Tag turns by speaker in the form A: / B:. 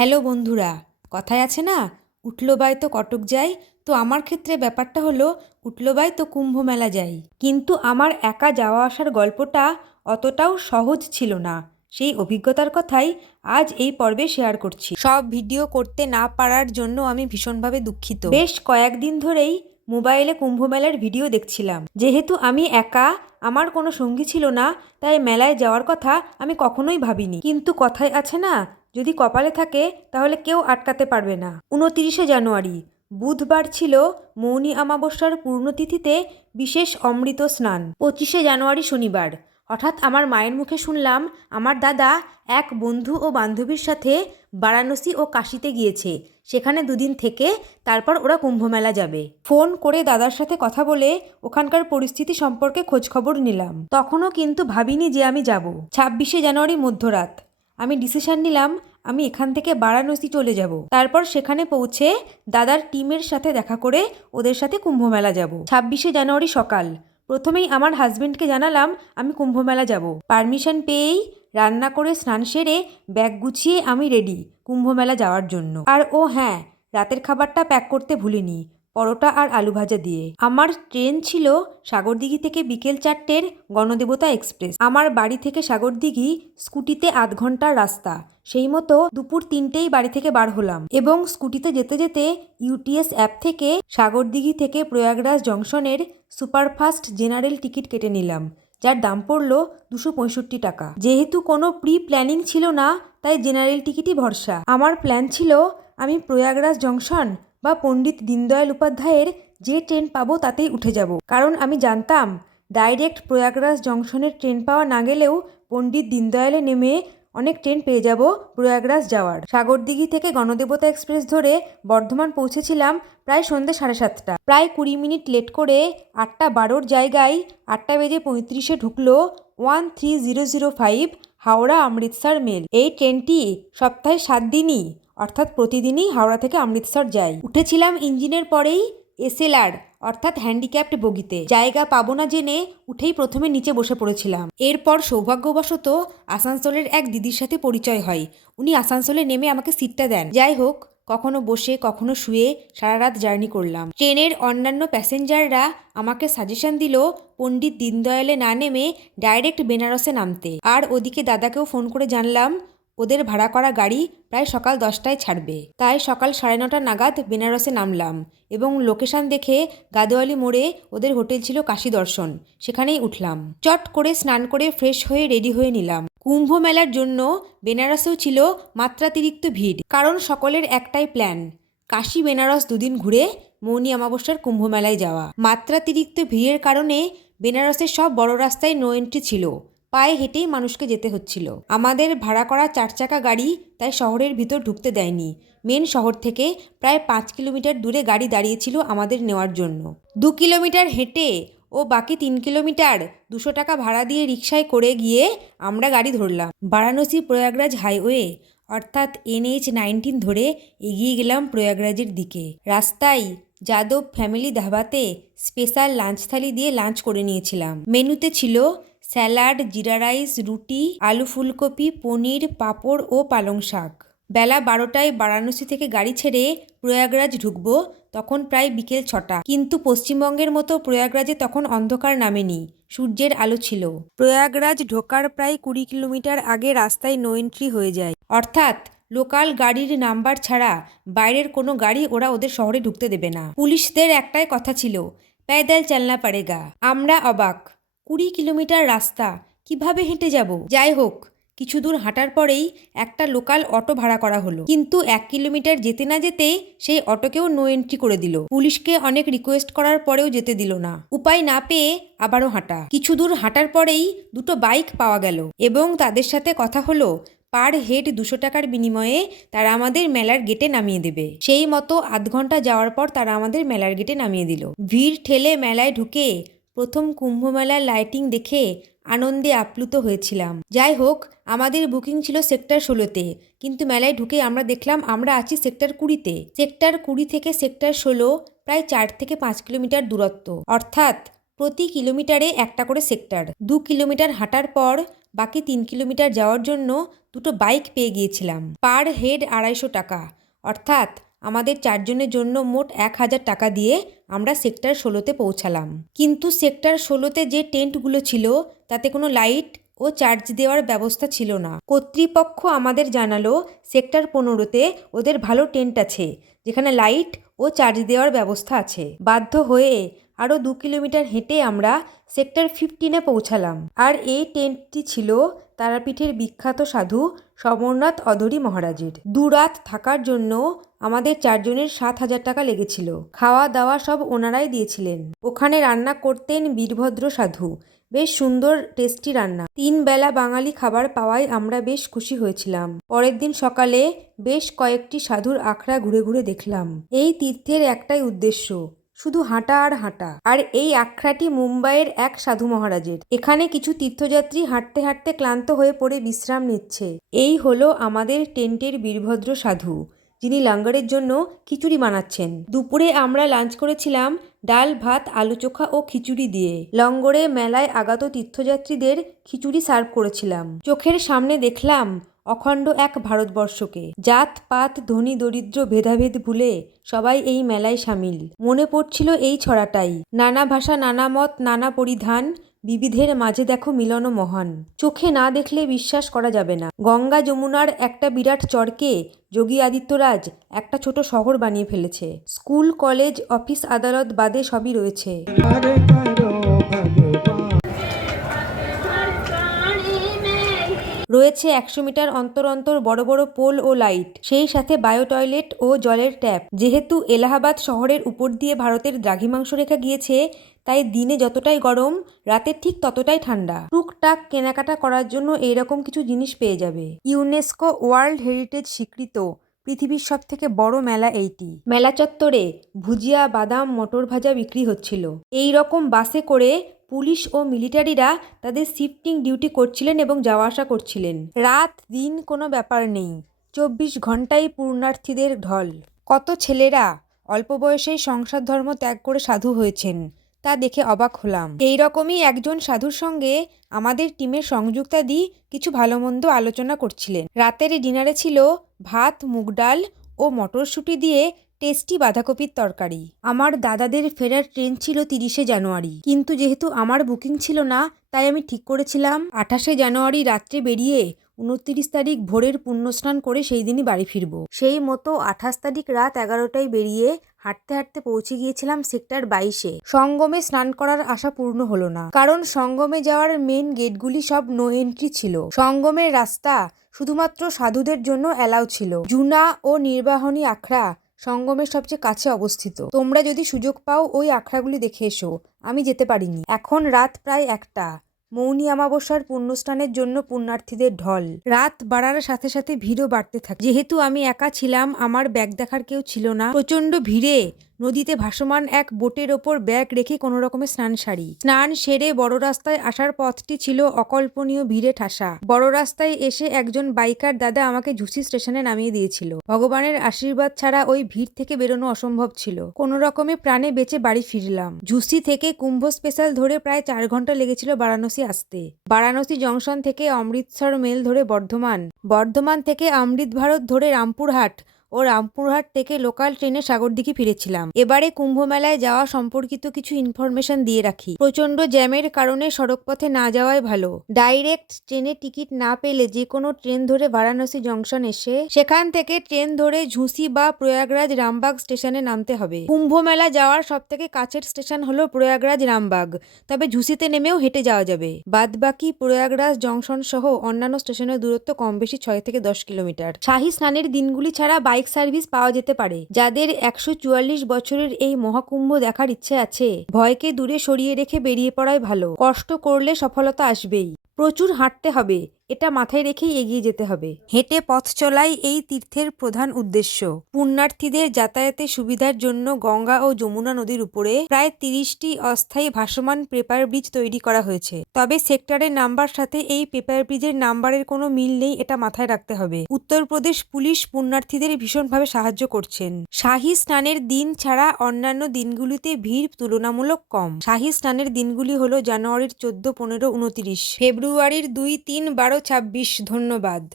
A: Hello বন্ধুরা, কথায় আছে না, উঠল বাই তো কটক যাই। তো আমার ক্ষেত্রে ব্যাপারটা হলো, উঠল বাই তো কুম্ভ মেলা যাই। কিন্তু আমার একা যাওয়া আসার গল্পটা অতটাও সহজ ছিল না। সেই অভিজ্ঞতার কথাই আজ এই পর্বে শেয়ার করছি। সব ভিডিও করতে না পারার জন্য আমি ভীষণভাবে দুঃখিত। বেশ কয়েকদিন ধরেই মোবাইলে কুম্ভ মেলার ভিডিও দেখছিলাম। যেহেতু আমি একা, আমার কোনো সঙ্গী ছিল না, তাই মেলায় যাওয়ার কথা আমি কখনোই ভাবিনি। কিন্তু কথায় আছে না যদি কপালে থাকে, তাহলে কেউ আটকাতে পারবে না। উনতিরিশে জানুয়ারি, বুধবার ছিল মৌনী অমাবস্যার পূর্ণতিথিতে বিশেষ অমৃত স্নান। পঁচিশে জানুয়ারি শনিবার, হঠাৎ আমার মায়ের মুখে শুনলাম আমার দাদা এক বন্ধু ও বান্ধবীর সাথে বারাণসী ও কাশিতে গিয়েছে। সেখানে দুদিন থেকে তারপর ওরা কুম্ভমেলা যাবে। ফোন করে দাদার সাথে কথা বলে ওখানকার পরিস্থিতি সম্পর্কে খোঁজখবর নিলাম। তখনও কিন্তু ভাবিনি যে আমি যাব। ছাব্বিশে জানুয়ারি মধ্যরাত আমি ডিসিশন নিলাম, আমি এখান থেকে বারাণসী চলে যাব। তারপর সেখানে পৌঁছে দাদার টিমের সাথে দেখা করে ওদের সাথে কুম্ভমেলা যাব। ছাব্বিশে জানুয়ারি সকাল। প্রথমেই আমার হাজবেন্ডকে জানালাম, আমি কুম্ভমেলা যাব। পারমিশন পেয়েই রান্না করে স্নান সেরে ব্যাগ গুছিয়ে আমি রেডি কুম্ভমেলা যাওয়ার জন্য। আর ও হ্যাঁ রাতের খাবারটা প্যাক করতে ভুলিনি। পরোটা আর আলু ভাজা দিয়ে। আমার ট্রেন ছিল সাগরদিঘি থেকে বিকেল চারটের গণদেবতা এক্সপ্রেস। আমার বাড়ি থেকে সাগরদিঘি স্কুটিতে আধ ঘণ্টার রাস্তা। সেই মতো দুপুর তিনটেই বাড়ি থেকে বার হলাম এবং স্কুটিতে যেতে যেতে ইউটিএস অ্যাপ থেকে সাগরদিঘি থেকে প্রয়াগরাজ জংশনের সুপারফাস্ট জেনারেল টিকিট কেটে নিলাম, যার দাম পড়ল দুশো পঁয়ষট্টি টাকা। যেহেতু কোনো প্রি প্ল্যানিং ছিল না, তাই জেনারেল টিকিটই ভরসা। আমার প্ল্যান ছিল, আমি প্রয়াগরাজ জংশন বা পণ্ডিত দীনদয়াল উপাধ্যায়ের যে ট্রেন পাবো তাতেই উঠে যাব। কারণ আমি জানতাম, ডাইরেক্ট প্রয়াগরাজ জংশনের ট্রেন পাওয়া না গেলেও পণ্ডিত দীনদয়ালে নেমে অনেক ট্রেন পেয়ে যাব প্রয়াগরাজ যাওয়ার। সাগরদিঘি থেকে গণদেবতা এক্সপ্রেস ধরে বর্ধমান পৌঁছেছিলাম প্রায় সন্ধ্যে সাড়ে সাতটা। প্রায় কুড়ি মিনিট লেট করে আটটা বারোর জায়গায় আটটা বেজে পঁয়ত্রিশে ঢুকলো one three zero zero five Howrah Amritsar mail. এই ট্রেনটি সপ্তাহে সাত দিনই অর্থাৎ প্রতিদিনই হাওড়া থেকে অমৃতসর যাই। উঠেছিলাম ইঞ্জিনের পরেই এসএলআর, অর্থাৎ হ্যান্ডিক্যাপ্ট বগিতে। জায়গা পাবো না জেনে উঠেই প্রথমে নিচে বসে পড়েছিলাম। এরপর সৌভাগ্যবশত আসানসোলের এক দিদির সাথে পরিচয় হয়। উনি আসানসোলে নেমে আমাকে সিটটা দেন। যাই হোক, কখনো বসে, কখনো শুয়ে সারা রাত জার্নি করলাম। ট্রেনের অন্যান্য প্যাসেঞ্জাররা আমাকে সাজেশন দিল, পণ্ডিত দীনদয়ালে না নেমে ডাইরেক্ট বেনারসে নামতে। আর ওদিকে দাদাকেও ফোন করে জানলাম ওদের ভাড়া করা গাড়ি প্রায় সকাল দশটায় ছাড়বে। তাই সকাল সাড়ে নটা নাগাদ বেনারসে নামলাম এবং লোকেশন দেখে গাদোয়ালি মোড়ে ওদের হোটেল ছিল কাশী দর্শন, সেখানেই উঠলাম। চট করে স্নান করে ফ্রেশ হয়ে রেডি হয়ে নিলাম। কুম্ভ মেলার জন্য বেনারসেও ছিল মাত্রাতিরিক্ত ভিড়, কারণ সকলের একটাই প্ল্যান, কাশী বেনারস দুদিন ঘুরে মৌনী অমাবস্যার কুম্ভ মেলায় যাওয়া। মাত্রাতিরিক্ত ভিড়ের কারণে বেনারসের সব বড় রাস্তায় নো এন্ট্রি ছিল পায়ে হেঁটেই মানুষকে যেতে হচ্ছিল। আমাদের ভাড়া করা চার চাকা গাড়ি তাই শহরের ভিতর ঢুকতে দেয়নি। মেন শহর থেকে প্রায় পাঁচ কিলোমিটার দূরে গাড়ি দাঁড়িয়েছিল আমাদের নেওয়ার জন্য। দু কিলোমিটার হেঁটে ও বাকি তিন কিলোমিটার দুশো টাকা ভাড়া দিয়ে রিক্সায় করে গিয়ে আমরা গাড়ি ধরলাম। বারাণসী প্রয়াগরাজ হাইওয়ে অর্থাৎ এনএইচ নাইনটিন ধরে এগিয়ে গেলাম প্রয়াগরাজের দিকে। রাস্তায় যাদব ফ্যামিলি ধাবাতে স্পেশাল লাঞ্চ থালি দিয়ে লাঞ্চ করে নিয়েছিলাম। মেনুতে ছিল স্যালাড, জিরা রাইস, রুটি, আলু ফুলকপি, পনির, পাঁপড় ও পালং শাক। বেলা বারোটায় বারাণসী থেকে গাড়ি ছেড়ে প্রয়াগরাজ ঢুকব, তখন প্রায় বিকেল ছটা। কিন্তু পশ্চিমবঙ্গের মতো প্রয়াগরাজে তখন অন্ধকার নামেনি, সূর্যের আলো ছিল। প্রয়াগরাজ ঢোকার প্রায় কুড়ি কিলোমিটার আগে রাস্তায় নো এন্ট্রি হয়ে যায়। অর্থাৎ লোকাল গাড়ির নাম্বার ছাড়া বাইরের কোনো গাড়ি ওরা ওদের শহরে ঢুকতে দেবে না। পুলিশদের একটাই কথা ছিল প্যাদাল চালনা পারেগা, আমরা অবাক। কুড়ি কিলোমিটার রাস্তা, কীভাবে হেঁটে যাব? যাই হোক, কিছু দূর হাঁটার পরেই একটা লোকাল অটো ভাড়া করা হলো। কিন্তু এক কিলোমিটার যেতে না যেতেই সেই অটোকেও নো এন্ট্রি করে দিল। পুলিশকে অনেক রিকোয়েস্ট করার পরেও যেতে দিল না। উপায় না পেয়ে আবারও হাঁটা। কিছু দূর হাঁটার পরেই দুটো বাইক পাওয়া গেল এবং তাদের সাথে কথা হলো, পার হেড দুশো টাকার বিনিময়ে তারা আমাদের মেলার গেটে নামিয়ে দেবে। সেই মতো আধ ঘণ্টা যাওয়ার পর তারা আমাদের মেলার গেটে নামিয়ে দিল। ভিড় ঠেলে মেলায় ঢুকে প্রথম কুম্ভমেলার লাইটিং দেখে আনন্দে আপ্লুত হয়েছিলাম। যাই হোক, আমাদের বুকিং ছিল সেক্টর ষোলোতে। কিন্তু মেলায় ঢুকে আমরা দেখলাম, আমরা আছি সেক্টর কুড়িতে। সেক্টর কুড়ি থেকে সেক্টর ষোলো, প্রায় চার থেকে পাঁচ কিলোমিটার দূরত্ব। অর্থাৎ প্রতি কিলোমিটারে একটা করে সেক্টর দু কিলোমিটার হাঁটার পর, বাকি তিন কিলোমিটার যাওয়ার জন্য দুটো বাইক পেয়ে গিয়েছিলাম। পার হেড আড়াইশো টাকা। অর্থাৎ আমাদের চারজনের জন্য মোট এক হাজার টাকা দিয়ে আমরা সেক্টর ষোলোতে পৌঁছালাম। কিন্তু সেক্টর ষোলোতে যে টেন্টগুলো ছিল, তাতে কোনো লাইট ও চার্জ দেওয়ার ব্যবস্থা ছিল না। কর্তৃপক্ষ আমাদের জানালো, সেক্টর পনেরোতে ওদের ভালো টেন্ট আছে, যেখানে লাইট ও চার্জ দেওয়ার ব্যবস্থা আছে। বাধ্য হয়ে আরও দু কিলোমিটার হেঁটে আমরা সেক্টর ফিফটিনে পৌঁছালাম। আর এই টেন্টটি ছিল তারাপীঠের বিখ্যাত সাধু সমরনাথ অধরি মহারাজের। দু রাত থাকার জন্য আমাদের চারজনের সাত হাজার টাকা লেগেছিল। খাওয়া দাওয়া সব ওনারাই দিয়েছিলেন। ওখানে রান্না করতেন বীরভদ্র সাধু। বেশ সুন্দর, টেস্টি রান্না। তিন বেলা বাঙালি খাবার পাওয়ায় আমরা বেশ খুশি হয়েছিলাম। পরের দিন সকালে বেশ কয়েকটি সাধুর আখড়া ঘুরে ঘুরে দেখলাম। এই তীর্থের একটাই উদ্দেশ্য শুধু হাঁটা আর হাঁটা। আর এই আখড়াটি মুম্বাইয়ের এক সাধু মহারাজের। এখানে কিছু তীর্থযাত্রী হাঁটতে হাঁটতে ক্লান্ত হয়ে পড়ে বিশ্রাম নিচ্ছে। এই হলো আমাদের টেন্টের বীরভদ্র সাধু, যিনি লাঙ্গারের জন্য খিচুড়ি বানাচ্ছেন। দুপুরে আমরা লাঞ্চ করেছিলাম ডাল, ভাত, আলু চোখা ও খিচুড়ি দিয়ে। লঙ্গরে মেলায় আগত তীর্থযাত্রীদের খিচুড়ি সার্ভ করেছিলাম। চোখের সামনে দেখলাম অখণ্ড এক ভারতবর্ষকে। জাত, পাত, ধনী, দরিদ্র, ভেদাভেদ ভুলে সবাই এই মেলায় সামিল। মনে পড়ছিল এই ছড়াটাই। নানা ভাষা, নানা মত, নানা পরিধান, বিবিধের মাঝে দেখো মিলন মহান। চোখে না দেখলে বিশ্বাস করা যাবে না। গঙ্গা যমুনার একটা বিরাট চরকে যোগী আদিত্যরাজ একটা ছোট শহর বানিয়ে ফেলেছে। স্কুল, কলেজ, অফিস, আদালত বাদে সবই রয়েছে। রয়েছে একশো মিটার অন্তর অন্তর বড় বড় পোল ও লাইট। সেই সাথে বায়ো টয়লেট ও জলের ট্যাপ। যেহেতু এলাহাবাদ শহরের উপর দিয়ে ভারতের দ্রাঘিমাংশ রেখা গিয়েছে, তাই দিনে যতটাই গরম, রাতে ঠিক ততটাই ঠান্ডা। টুকটাক কেনাকাটা করার জন্য এইরকম কিছু জিনিস পেয়ে যাবে। ইউনেস্কো ওয়ার্ল্ড হেরিটেজ স্বীকৃত পৃথিবীর সব থেকে বড় মেলা এইটি। মেলা চত্বরে ভুজিয়া বাদাম মটর ভাজা বিক্রি হচ্ছিল। এই রকম বাসে করে পুলিশ ও মিলিটারিরা তাদের শিফটিং ডিউটি করছিলেন এবং যাওয়া আসা করছিলেন। রাত, দিন কোনো ব্যাপার নেই। চব্বিশ ঘন্টাই পূর্ণার্থীদের ঢল। কত ছেলেরা অল্প বয়সেই সংসার ধর্ম ত্যাগ করে সাধু হয়েছেন, তা দেখে অবাক হলাম। এই রকমই একজন সাধুর সঙ্গে আমাদের টিমের সংযুক্তা দি কিছু ভালো মন্দ আলোচনা করছিলেন। রাতের ডিনারে ছিল ভাত, মুগ ডাল ও মটরশুঁটি দিয়ে টেস্টি বাঁধাকপির তরকারি। আমার দাদাদের ফেরার ট্রেন ছিল তিরিশে জানুয়ারি। কিন্তু যেহেতু আমার বুকিং ছিল না, তাই আমি ঠিক করেছিলাম আঠাশে জানুয়ারি রাত্রে বেরিয়ে উনত্রিশ তারিখ ভোরের পুণ্যস্নান করে সেই দিনই বাড়ি ফিরব। সেই মতো আঠাশ তারিখ রাত এগারোটায় বেরিয়ে হাঁটতে হাঁটতে পৌঁছে গিয়েছিলাম সেক্টর বাইশে। সঙ্গমে স্নান করার আশা পূর্ণ হলো না। কারণ সঙ্গমে যাওয়ার মেন গেটগুলি সব নো এন্ট্রি ছিল। সঙ্গমের রাস্তা শুধুমাত্র সাধুদের জন্য অ্যালাউ ছিল। জুনা ও নির্বাহনী আখড়া সঙ্গমের সবচেয়ে কাছে অবস্থিত। তোমরা যদি সুযোগ পাও, ওই আখড়াগুলি দেখে এসো। আমি যেতে পারিনি। এখন রাত প্রায় একটা। মৌনী অমাবস্যার পুণ্যস্নানের জন্য পুণ্যার্থীদের ঢল। রাত বাড়ার সাথে সাথে ভিড়ও বাড়তে থাকে। যেহেতু আমি একা ছিলাম, আমার ব্যাগ দেখার কেউ ছিল না। প্রচণ্ড ভিড়ে নদীতে ভাসমান এক বোটের ওপর ব্যাগ রেখে কোনো রকমে স্নান সারি। স্নান সেরে বড় রাস্তায় আসার পথটি ছিল অকল্পনীয় ভিড়ে ঠাসা। বড় রাস্তায় এসে একজন বাইকার দাদা আমাকে ঝুসি স্টেশনে নামিয়ে দিয়েছিল। ভগবানের আশীর্বাদ ছাড়া ওই ভিড় থেকে বেরোনো অসম্ভব ছিল। কোনো রকমে প্রাণে বেঁচে বাড়ি ফিরলাম। ঝুসি থেকে কুম্ভ স্পেশাল ধরে প্রায় চার ঘণ্টা লেগেছিল বারাণসী আসতে। বারাণসী জংশন থেকে অমৃতসর মেল ধরে বর্ধমান। বর্ধমান থেকে অমৃত ভারত ধরে রামপুরহাট। ও রামপুরহাট থেকে লোকাল ট্রেনে সাগরদিঘি ফিরেছিলাম। এবারে কুম্ভ মেলায় যাওয়া সম্পর্কিত কিছু ইনফরমেশন দিয়ে রাখি। প্রচণ্ড জ্যামের কারণে সড়কপথে না যাওয়াই ভালো। ডাইরেক্ট ট্রেনে টিকিট না পেলে যে কোনো ট্রেন ধরে বারাণসী জংশন এসে সেখান থেকে ট্রেন ধরে ঝুঁসি বা প্রয়াগরাজ রামবাগ স্টেশনে নামতে হবে। কুম্ভ মেলা যাওয়ার সব থেকে কাছের স্টেশন হলো প্রয়াগরাজ রামবাগ। তবে ঝুঁসিতে নেমেও হেঁটে যাওয়া যাবে। বাদবাকি প্রয়াগরাজ জংশন সহ অন্যান্য স্টেশনের দূরত্ব কম বেশি ছয় থেকে দশ কিলোমিটার। শাহী স্নানের দিনগুলি ছাড়া বাইক সার্ভিস পাওয়া যেতে পারে। যাদের একশো চুয়াল্লিশ বছরের এই মহাকুম্ভ দেখার ইচ্ছে আছে, ভয়কে দূরে সরিয়ে রেখে বেরিয়ে পড়াই ভালো। কষ্ট করলে সফলতা আসবেই। প্রচুর হাঁটতে হবে। এটা মাথায় রেখেই এগিয়ে যেতে হবে। হেঁটে পথ চলাই এই তীর্থের প্রধান উদ্দেশ্য। পুণ্যার্থীদের যাতায়াতের সুবিধার জন্য গঙ্গা ও যমুনা নদীর উপরে প্রায় তিরিশটি অস্থায়ী ভাসমান পেপার ব্রিজ তৈরি করা হয়েছে। তবে সেক্টরের নাম্বার সাথে এই পেপার ব্রিজের নাম্বারের কোনো মিল নেই এটা মাথায় রাখতে হবে। উত্তরপ্রদেশ পুলিশ পুণ্যার্থীদের ভীষণভাবে সাহায্য করছেন। শাহী স্নানের দিন ছাড়া অন্যান্য দিনগুলিতে ভিড় তুলনামূলক কম। শাহী স্নানের দিনগুলি হলো জানুয়ারির চোদ্দ, পনেরো, উনতিরিশ। ফেব্রুয়ারির দুই, তিন, বারো ছাব্বিশ ধন্যবাদ।